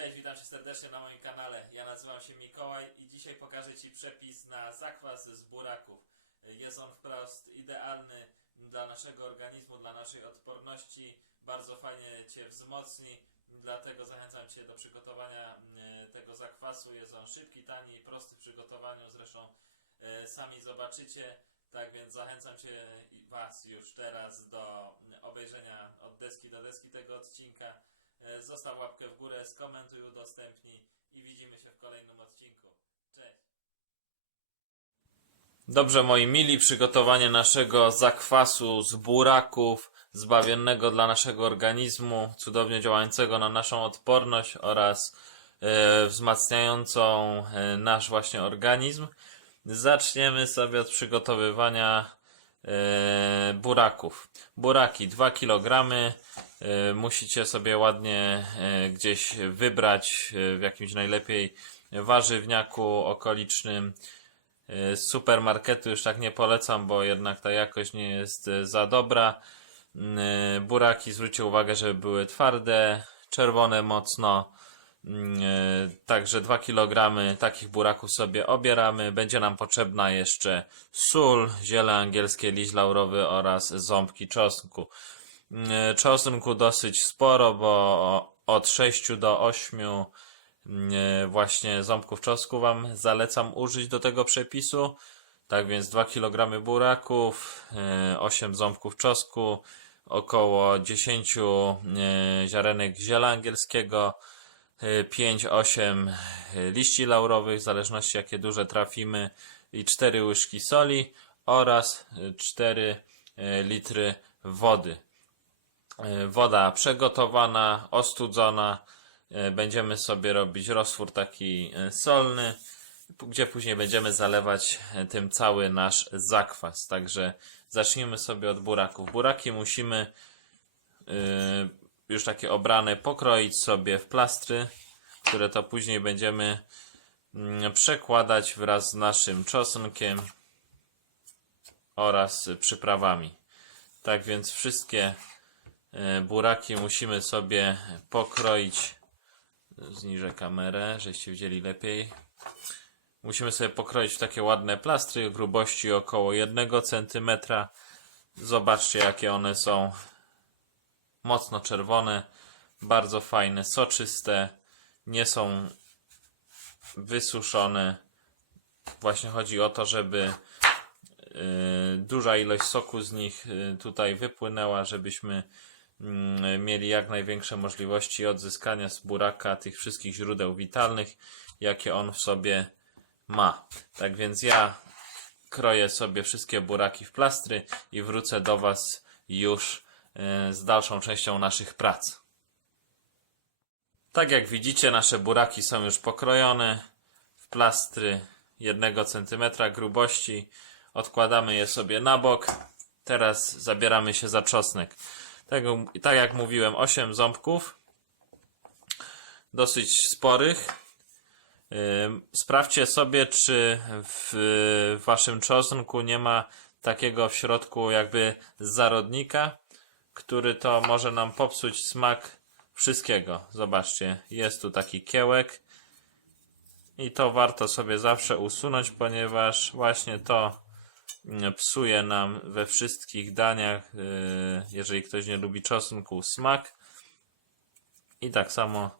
Cześć, witam Cię serdecznie na moim kanale. Ja nazywam się Mikołaj i dzisiaj pokażę Ci przepis na zakwas z buraków. Jest on wprost idealny dla naszego organizmu, dla naszej odporności. Bardzo fajnie Cię wzmocni, dlatego zachęcam Cię do przygotowania mm, tego zakwasu. Jest on szybki, tani i prosty w przygotowaniu, zresztą e, sami zobaczycie. Tak więc zachęcam Cię i Was już teraz do obejrzenia od deski do deski tego odcinka. E, Zostaw łapkę w górę, skomentuj, udostępnij i widzimy się w kolejnym odcinku. Cześć! Dobrze, moi mili, przygotowanie naszego zakwasu z buraków, zbawiennego dla naszego organizmu, cudownie działającego na naszą odporność oraz e, wzmacniającą e, nasz właśnie organizm. Zaczniemy sobie od przygotowywania buraków. Buraki 2 kg. E, musicie sobie ładnie e, gdzieś wybrać e, w jakimś najlepiej warzywniaku okolicznym. Supermarketu już tak nie polecam, bo jednak ta jakość nie jest za dobra. Mm, Buraki zwróćcie uwagę, żeby były twarde, czerwone mocno. Mm, Także 2 kg takich buraków sobie obieramy. Będzie nam potrzebna jeszcze sól, ziele angielskie, liść laurowy oraz ząbki czosnku. E, Czosnku dosyć sporo, bo od 6 do 8 mm, e, właśnie ząbków czosnku Wam zalecam użyć do tego przepisu. Tak więc 2 kg buraków, e, 8 ząbków czosnku, około 10 e, ziarenek ziela angielskiego, 5-8 liści laurowych, w zależności jakie duże trafimy, i 4 łyżki soli oraz 4 litry wody. E, Woda przegotowana, ostudzona. E, Będziemy sobie robić roztwór taki e, solny, gdzie później będziemy zalewać tym cały nasz zakwas. Także zacznijmy sobie od buraków. Buraki musimy już takie obrane pokroić sobie w plastry, które to później będziemy mm, przekładać wraz z naszym czosnkiem oraz przyprawami. Tak więc wszystkie buraki musimy sobie pokroić. Zniżę kamerę, żeście widzieli lepiej. Musimy sobie pokroić w takie ładne plastry grubości około 1 cm. Zobaczcie jakie one są mocno czerwone, bardzo fajne, soczyste, nie są wysuszone. Właśnie chodzi o to, żeby y, duża ilość soku z nich y, tutaj wypłynęła, żebyśmy mieli jak największe możliwości odzyskania z buraka tych wszystkich źródeł witalnych, jakie on w sobie ma. Tak więc ja kroję sobie wszystkie buraki w plastry i wrócę do Was już e, z dalszą częścią naszych prac. Tak jak widzicie, nasze buraki są już pokrojone w plastry 1 cm grubości. Odkładamy je sobie na bok. Teraz zabieramy się za czosnek. Tak, tak jak mówiłem, 8 ząbków, dosyć sporych. Sprawdźcie sobie, czy w, waszym czosnku nie ma takiego w środku jakby zarodnika, który to może nam popsuć smak wszystkiego. Zobaczcie, jest tu taki kiełek i to warto sobie zawsze usunąć, ponieważ właśnie to psuje nam we wszystkich daniach, yy, jeżeli ktoś nie lubi czosnku, smak. I tak samo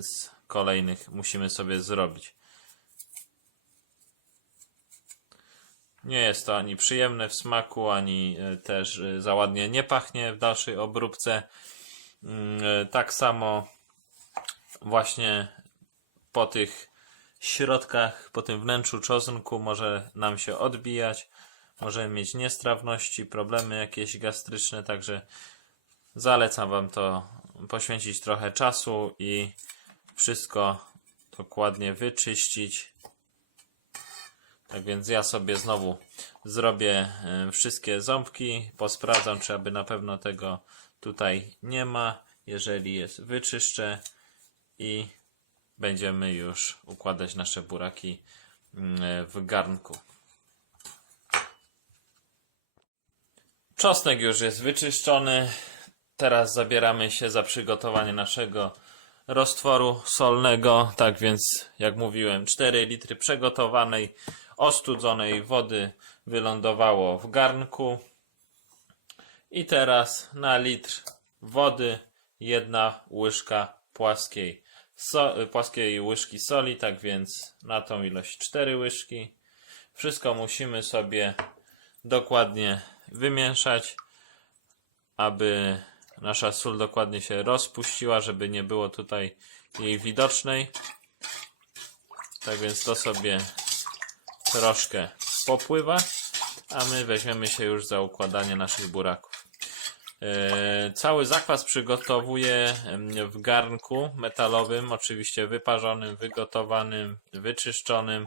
z kolejnych musimy sobie zrobić. Nie jest to ani przyjemne w smaku, ani e, też e, za ładnie nie pachnie w dalszej obróbce. Mm, e, Tak samo właśnie po tych środkach, po tym wnętrzu czosnku może nam się odbijać. Możemy mieć niestrawności, problemy jakieś gastryczne, także zalecam Wam to poświęcić trochę czasu i wszystko dokładnie wyczyścić. Tak więc ja sobie znowu zrobię e, wszystkie ząbki, posprawdzam, czy aby na pewno tego tutaj nie ma. Jeżeli jest, wyczyszczę i będziemy już układać nasze buraki mm, w garnku. Czosnek już jest wyczyszczony. Teraz zabieramy się za przygotowanie naszego roztworu solnego. Tak więc, jak mówiłem, 4 litry przygotowanej, ostudzonej wody wylądowało w garnku. I teraz na litr wody jedna łyżka płaskiej, so, płaskiej łyżki soli, tak więc na tą ilość 4 łyżki. Wszystko musimy sobie dokładnie wymieszać, aby nasza sól dokładnie się rozpuściła, żeby nie było tutaj jej widocznej. Tak więc to sobie troszkę popływa, a my weźmiemy się już za układanie naszych buraków. E, Cały zakwas przygotowuję w garnku metalowym, oczywiście wyparzonym, wygotowanym, wyczyszczonym,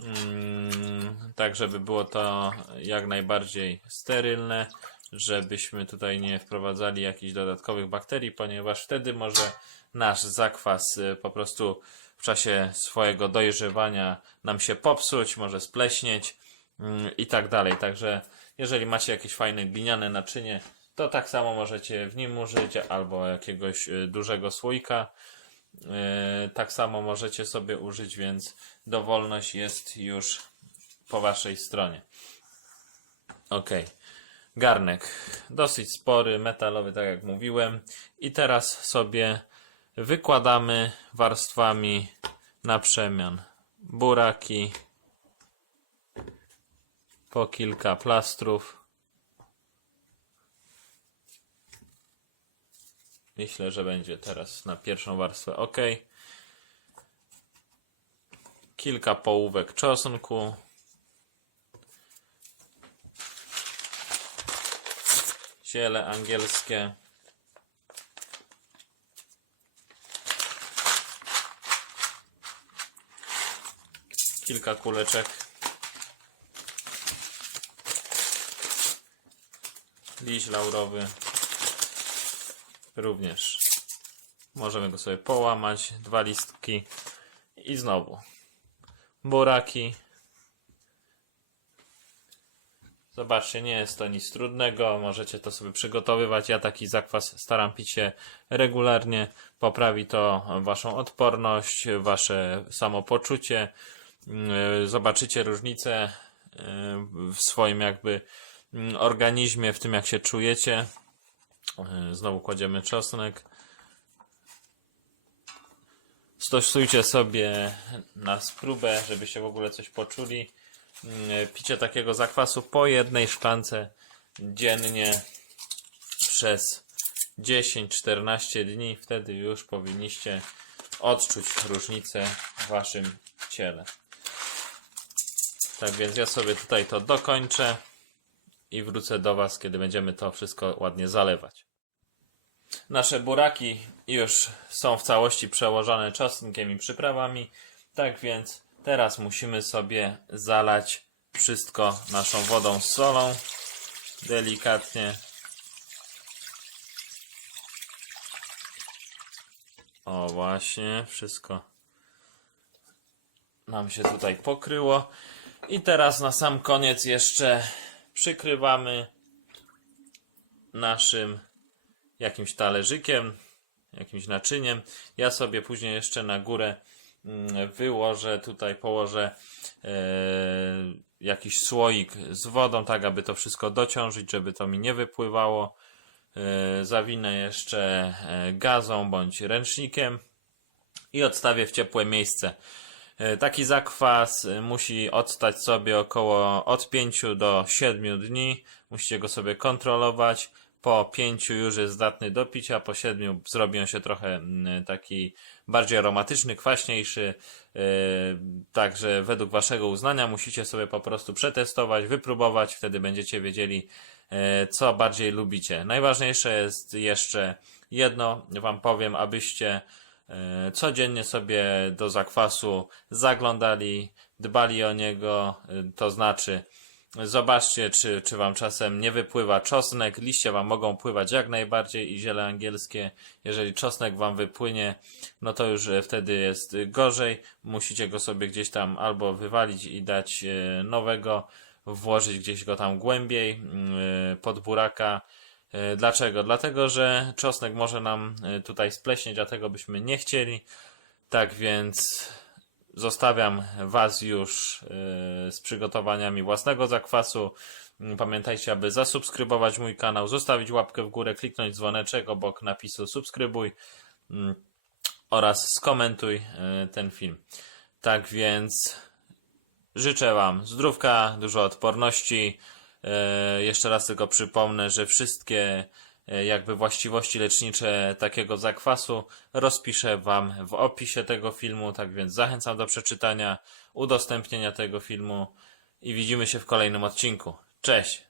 mm, tak żeby było to jak najbardziej sterylne, żebyśmy tutaj nie wprowadzali jakichś dodatkowych bakterii, ponieważ wtedy może nasz zakwas e, po prostu w czasie swojego dojrzewania nam się popsuć, może spleśnieć mm, i tak dalej. Także jeżeli macie jakieś fajne gliniane naczynie, to tak samo możecie w nim użyć, albo jakiegoś y, dużego słoika. Y, Tak samo możecie sobie użyć, więc dowolność jest już po waszej stronie. Ok. Garnek dosyć spory, metalowy, tak jak mówiłem. I teraz sobie wykładamy warstwami na przemian buraki, po kilka plastrów. Myślę, że będzie teraz na pierwszą warstwę ok. Kilka połówek czosnku. Ziele angielskie. Kilka kuleczek. Liść laurowy. Również. Możemy go sobie połamać. Dwa listki. I znowu. Buraki. Zobaczcie, nie jest to nic trudnego. Możecie to sobie przygotowywać. Ja taki zakwas staram pić się regularnie. Poprawi to waszą odporność, wasze samopoczucie. Yy, Zobaczycie różnicę yy, w swoim jakby mm, organizmie, w tym jak się czujecie. Yy, Znowu kładziemy czosnek. Stosujcie sobie na spróbę, żebyście w ogóle coś poczuli. Yy, Picie takiego zakwasu po jednej szklance dziennie przez 10-14 dni. Wtedy już powinniście odczuć różnicę w waszym ciele. Tak więc ja sobie tutaj to dokończę i wrócę do Was, kiedy będziemy to wszystko ładnie zalewać. Nasze buraki już są w całości przełożone czosnkiem i przyprawami, tak więc teraz musimy sobie zalać wszystko naszą wodą z solą delikatnie. O właśnie, wszystko nam się tutaj pokryło. I teraz na sam koniec jeszcze przykrywamy naszym jakimś talerzykiem, jakimś naczyniem. Ja sobie później jeszcze na górę mm, wyłożę, tutaj położę e, jakiś słoik z wodą, tak aby to wszystko dociążyć, żeby to mi nie wypływało. E, zawinę jeszcze e, gazą bądź ręcznikiem i odstawię w ciepłe miejsce. E, Taki zakwas e, musi odstać sobie około od 5 do 7 dni. Musicie go sobie kontrolować. Po 5 już jest zdatny do picia, po 7 zrobi on się trochę mm, taki bardziej aromatyczny, kwaśniejszy. E, Także według waszego uznania musicie sobie po prostu przetestować, wypróbować, wtedy będziecie wiedzieli, co bardziej lubicie. Najważniejsze jest jeszcze jedno, wam powiem, abyście codziennie sobie do zakwasu zaglądali, dbali o niego, e, to znaczy zobaczcie, czy, czy wam czasem nie wypływa czosnek, liście wam mogą pływać jak najbardziej i ziele angielskie. Jeżeli czosnek wam wypłynie, no to już e, wtedy jest e, gorzej. Musicie go sobie gdzieś tam albo wywalić i dać e, nowego, włożyć gdzieś go tam głębiej mm, e, pod buraka E, Dlaczego? Dlatego, że czosnek może nam e, tutaj spleśnieć, a tego byśmy nie chcieli. Tak więc zostawiam Was już e, z przygotowaniami własnego zakwasu. Mm, Pamiętajcie, aby zasubskrybować mój kanał, zostawić łapkę w górę, kliknąć dzwoneczek obok napisu subskrybuj mm, oraz skomentuj e, ten film. Tak więc życzę Wam zdrówka, dużo odporności. E, Jeszcze raz tylko przypomnę, że wszystkie e, jakby właściwości lecznicze takiego zakwasu rozpiszę Wam w opisie tego filmu, tak więc zachęcam do przeczytania, udostępnienia tego filmu i widzimy się w kolejnym odcinku. Cześć!